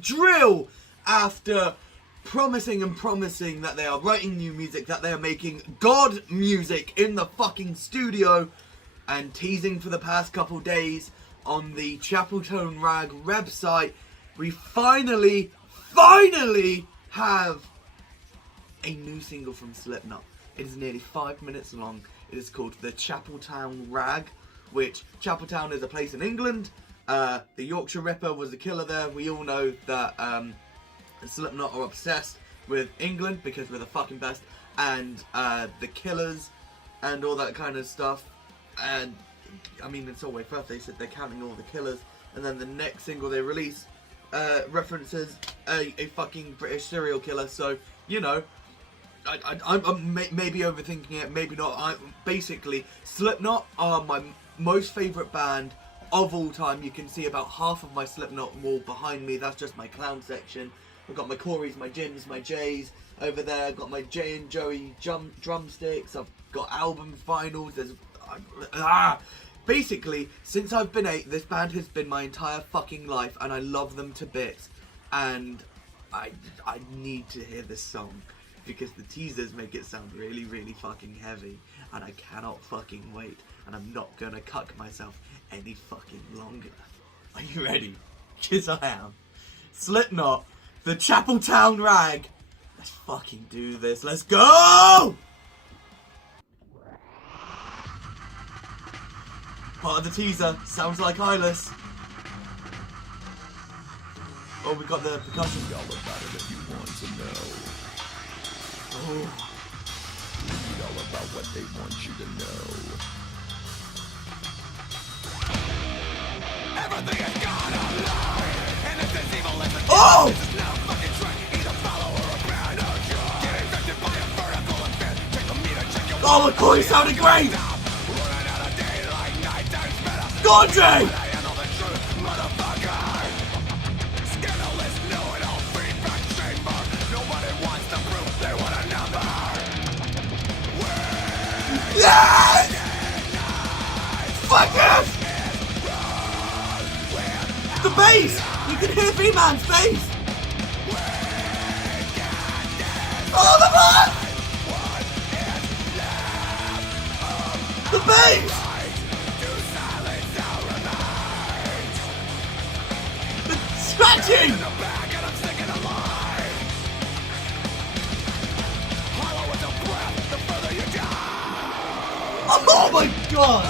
drill after promising and promising that they are writing new music, that they are making God music in the fucking studio, and teasing for the past couple days on the Chapeltown Rag website, we finally have a new single from Slipknot. It is nearly 5 minutes long. It is called the Chapeltown Rag, which Chapeltown is a place in England. The Yorkshire Ripper was the killer there. We all know that Slipknot are obsessed with England because we're the fucking best, and the Killers and all that kind of stuff. And I mean, it's always first they said they're counting all the Killers, and then the next single they release references a fucking British serial killer. So you know, I'm maybe overthinking it, maybe not. Basically, Slipknot are my most favourite band of all time. You can see about half of my Slipknot wall behind me. That's just my clown section. I've got my Corys, my Jims, my J's over there. I've got my Jay and Joey drumsticks. I've got album vinyls. There's basically, since I've been 8, this band has been my entire fucking life, and I love them to bits. And I need to hear this song because the teasers make it sound really, really fucking heavy, and I cannot fucking wait. And I'm not gonna cuck myself any fucking longer. Are you ready? Because I am. Slipknot, the Chapeltown Rag. Let's fucking do this. Let's go! Part of the teaser. Sounds like Eyeless. Oh, we got the percussion. All about it if you want to know. Oh. Read all about what they want you to know. Everything is gone online, and if it's evil as a this is now fucking track. Either follow or abandon. Get infected by a vertical event. Take a meter, check your oh, the chorus sounded great! running out of daylight, night time's better. Gondre! I handle the truth, motherfucker. Scandalous, know-it-all feedback chamber. Nobody wants the proof, they want a number. Yes! Fuck it! The bass! You can hear V-Man's bass! Oh, the bass! The bass! The scratching! Oh my god!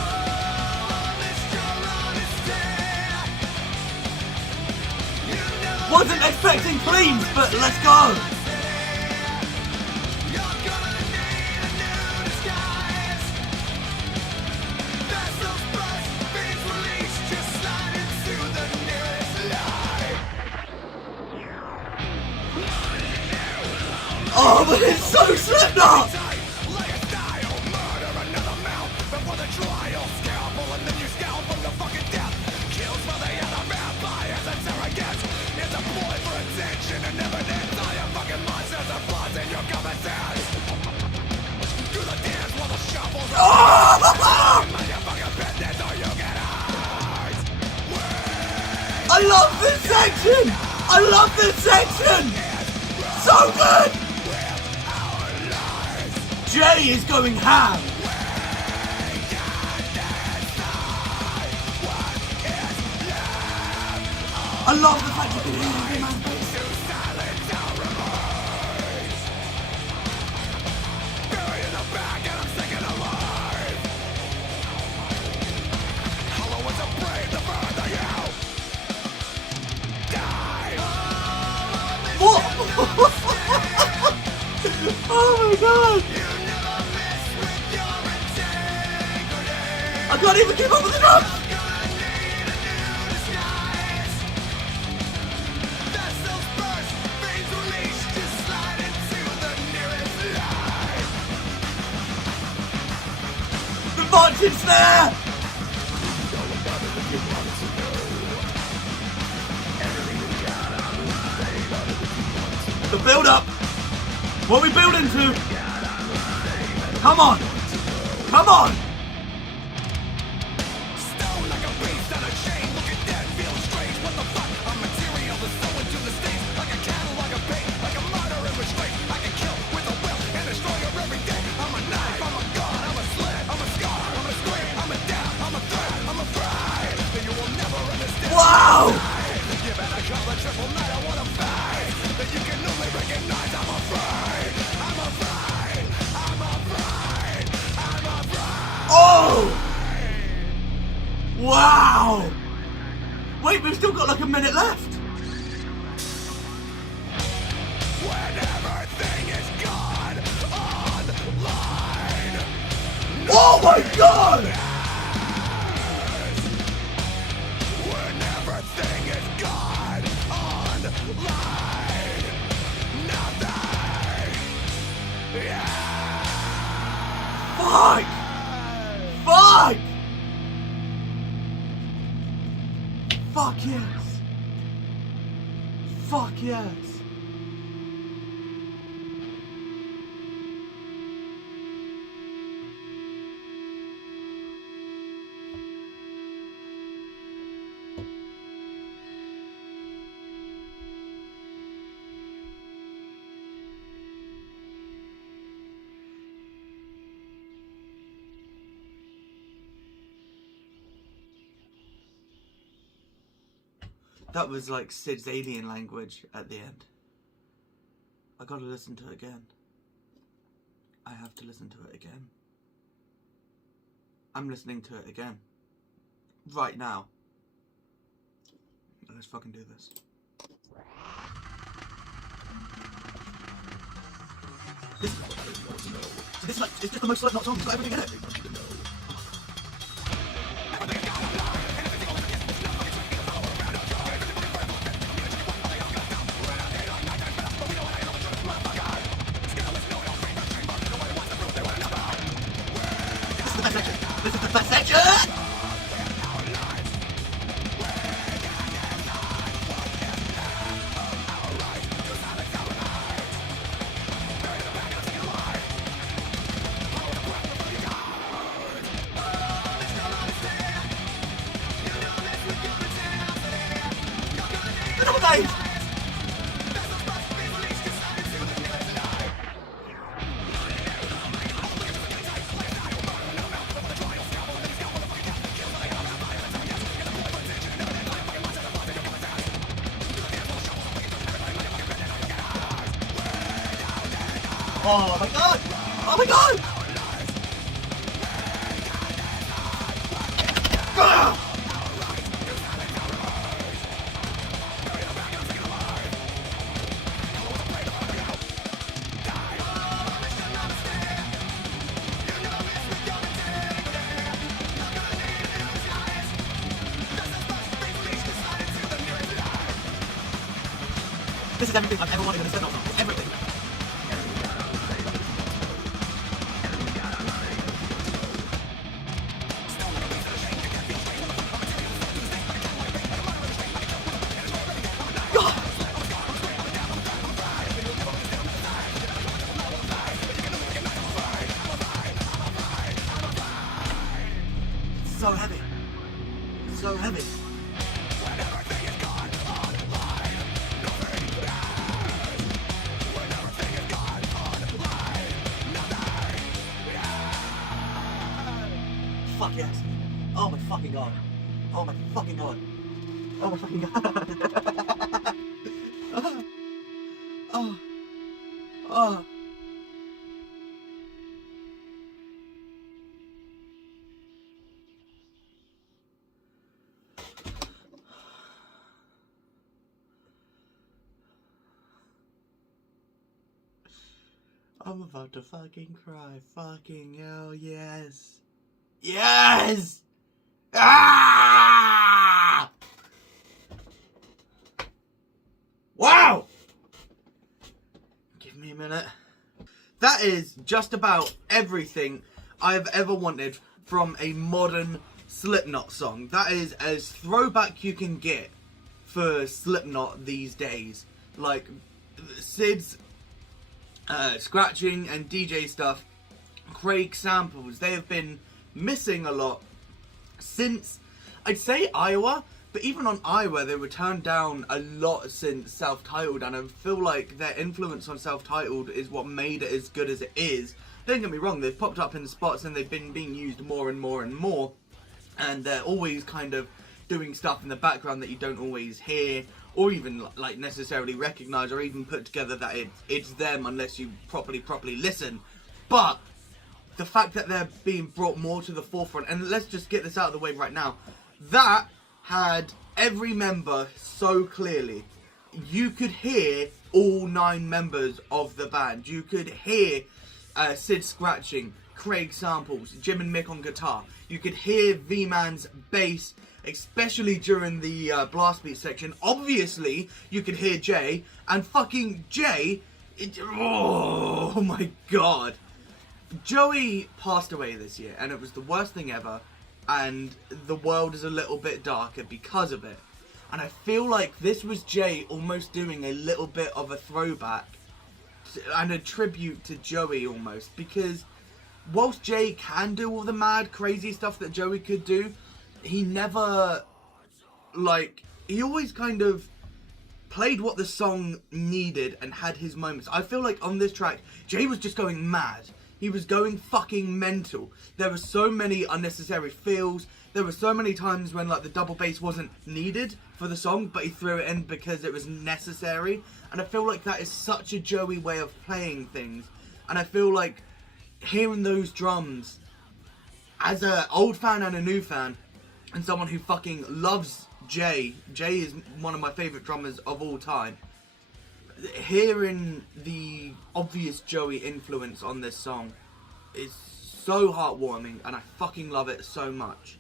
Wasn't expecting cleans, but let's go! Oh, but it's so Slipknot! I love this section! I love this section! So good! Jay is going ham! I love the fact you can hear every man's voice. What? Oh my god! I can't even keep up with the drums! The marching's there! The build up! What are we building to? Come on! Come on! Stone like a beast on a chain, look at that, feel strange, what the fuck? A material is so into the state. Wow! Wait, we've still got like a minute left. When everything is gone online. Oh my god! When everything is gone online. Nothing. Fuck! Fuck! Fuck yes! Fuck yes! That was like Sid's alien language at the end. I gotta listen to it again. I have to listen to it again. I'm listening to it again. Right now. Let's fucking do this. It's like, it's just the most Slipknot song, it's got everything in it. This is the best section! Oh my god! Oh my god! Ah! This is everything I've ever wanted in a Slipknot song. Everything. So heavy. So heavy. Fuck yes. Oh my fucking god. Oh my fucking god. Oh my fucking god. Oh. Oh. I'm about to fucking cry. Fucking hell, yes. Yes! Ah! Wow! Give me a minute. That is just about everything I've ever wanted from a modern Slipknot song. That is as throwback you can get for Slipknot these days. Like, Sid's scratching and DJ stuff, Craig samples, they have been missing a lot since, I'd say, Iowa, but even on Iowa they were turned down a lot since Self-Titled, and I feel like their influence on Self-Titled is what made it as good as it is. Don't get me wrong, they've popped up in spots and they've been being used more and more and more, and they're always kind of doing stuff in the background that you don't always hear or even like necessarily recognize or even put together that it's them unless you properly listen. But the fact that they're being brought more to the forefront, and let's just get this out of the way right now, That had every member so clearly. You could hear all 9 members of the band. You could hear Sid scratching, Craig samples, Jim and Mick on guitar. You could hear V-Man's bass, especially during the blast beat section. Obviously, you could hear Jay, and fucking Jay, oh my god. Joey passed away this year, and it was the worst thing ever, and the world is a little bit darker because of it. And I feel like this was Jay almost doing a little bit of a throwback and a tribute to Joey almost, because whilst Jay can do all the mad, crazy stuff that Joey could do, he never, like, he always kind of played what the song needed and had his moments. I feel like on this track, Jay was just going mad. He was going fucking mental. There were so many unnecessary feels. There were so many times when, like, the double bass wasn't needed for the song, but he threw it in because it was necessary. And I feel like that is such a Joey way of playing things. And I feel like hearing those drums, as an old fan and a new fan, and someone who fucking loves Jay is one of my favourite drummers of all time. Hearing the obvious Joey influence on this song is so heartwarming, and I fucking love it so much.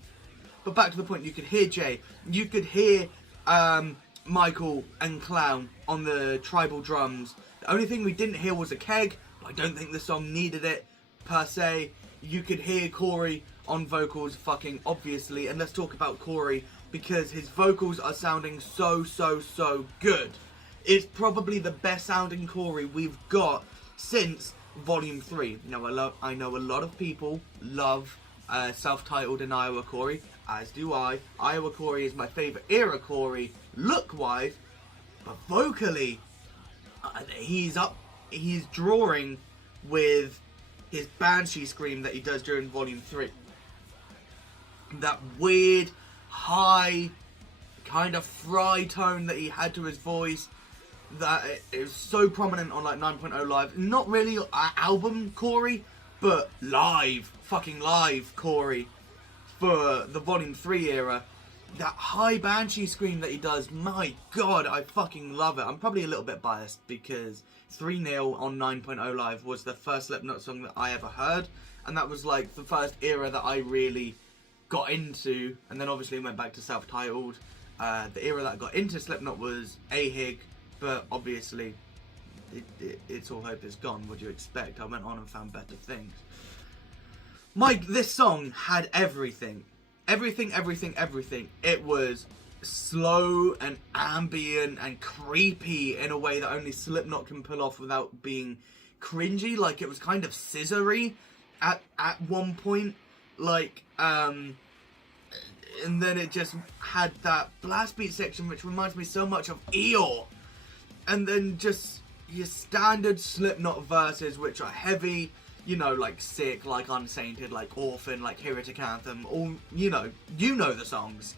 But back to the point, you could hear Jay, you could hear Michael and Clown on the tribal drums. The only thing we didn't hear was a keg, but I don't think the song needed it per se. You could hear Corey on vocals, fucking obviously, and let's talk about Corey, because his vocals are sounding so good. It's probably the best sounding Corey we've got since Volume 3. Now, I know a lot of people love self-titled and Iowa Corey, as do I. Iowa Corey is my favourite era Corey, look-wise, but vocally, he's drawing with his Banshee scream that he does during Volume 3. That weird, high, kind of fry tone that he had to his voice, that is so prominent on, like, 9.0 Live. Not really album Corey, but fucking live Corey for the Volume 3 era. That high Banshee scream that he does, my god, I fucking love it. I'm probably a little bit biased because 3-0 on 9.0 Live was the first Slipknot song that I ever heard, and that was like the first era that I really got into, and then obviously went back to self-titled. The era that I got into Slipknot was Ahig, but obviously it's all hope is gone. What do you expect? I went on and found better things. This song had everything. Everything. It was slow and ambient and creepy in a way that only Slipknot can pull off without being cringy. Like, it was kind of scissory at one point. Like, and then it just had that blast beat section which reminds me so much of Eeyore. And then just your standard Slipknot verses, which are heavy, you know, like Sick, like Unsainted, like Orphan, like Heretic Anthem, all, you know the songs.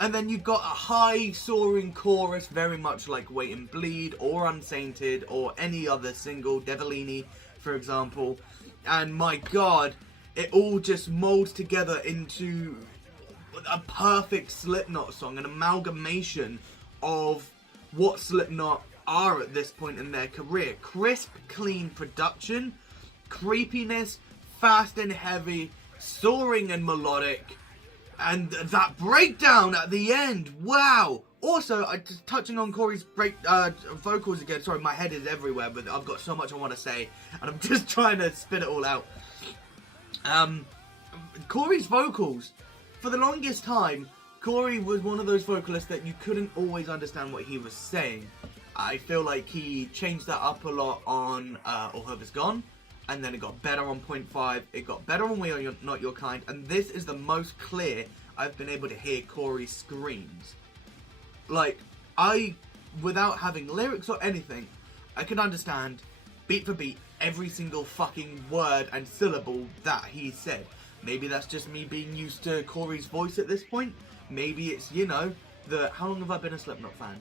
And then you've got a high soaring chorus, very much like Wait and Bleed, or Unsainted, or any other single, Devilini, for example. And my god, it all just molds together into a perfect Slipknot song, an amalgamation of what Slipknot are at this point in their career. Crisp, clean production, creepiness, fast and heavy, soaring and melodic, and that breakdown at the end, wow! Also, just touching on Corey's vocals again, sorry, my head is everywhere, but I've got so much I want to say, and I'm just trying to spit it all out. Corey's vocals, for the longest time, Corey was one of those vocalists that you couldn't always understand what he was saying. I feel like he changed that up a lot on All Hope Is Gone, and then it got better on Point 5, it got better on We Are Not Your Kind, and this is the most clear I've been able to hear Corey's screams. Like, without having lyrics or anything, I can understand, beat for beat, every single fucking word and syllable that he said. Maybe that's just me being used to Corey's voice at this point. Maybe it's, how long have I been a Slipknot fan?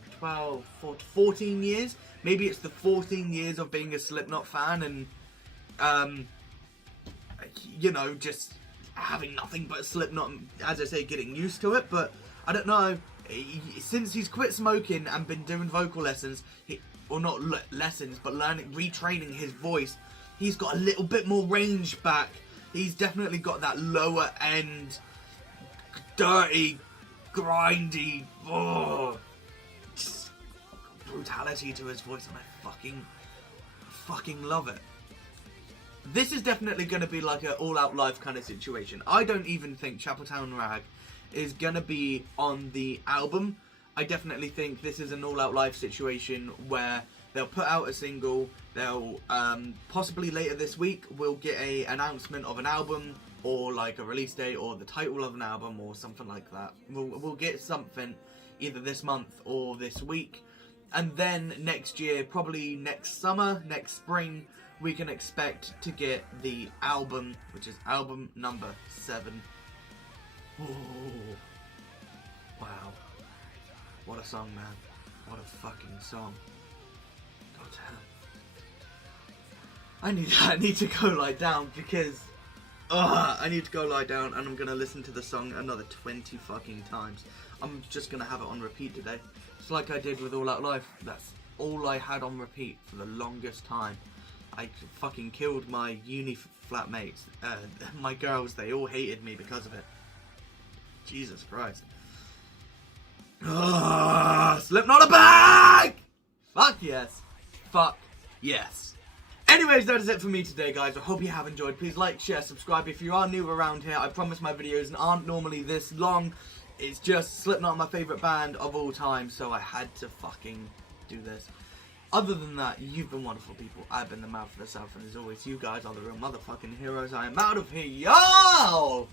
14 years? Maybe it's the 14 years of being a Slipknot fan and, just having nothing but Slipknot, as I say, getting used to it, but I don't know, since he's quit smoking and been doing vocal lessons, or not lessons, but retraining his voice, he's got a little bit more range back. He's definitely got that lower end, dirty, grindy, just brutality to his voice, and I fucking love it. This is definitely going to be like an all-out live kind of situation. I don't even think Chapeltown Rag is going to be on the album. I definitely think this is an all-out live situation where they'll put out a single, they'll possibly later this week we'll get a announcement of an album, or like a release date, or the title of an album, or something like that. We'll get something either this month or this week, and then next year, probably next summer, next spring, we can expect to get the album, which is album number 7. Oh, wow. What a song, man. What a fucking song. God damn. I need to go lie down because I need to go lie down, and I'm gonna listen to the song another 20 fucking times. I'm just gonna have it on repeat today. It's like I did with All Out Life. That's all I had on repeat for the longest time. I fucking killed my uni flatmates. My girls, they all hated me because of it. Jesus Christ. Slipknot a bag! Fuck yes. Fuck yes. Anyways, that is it for me today, guys. I hope you have enjoyed. Please like, share, subscribe if you are new around here. I promise my videos aren't normally this long. It's just Slipknot, my favourite band of all time, so I had to fucking do this. Other than that, you've been wonderful people. I've been the mouth of the South, and as always, you guys are the real motherfucking heroes. I am out of here, y'all!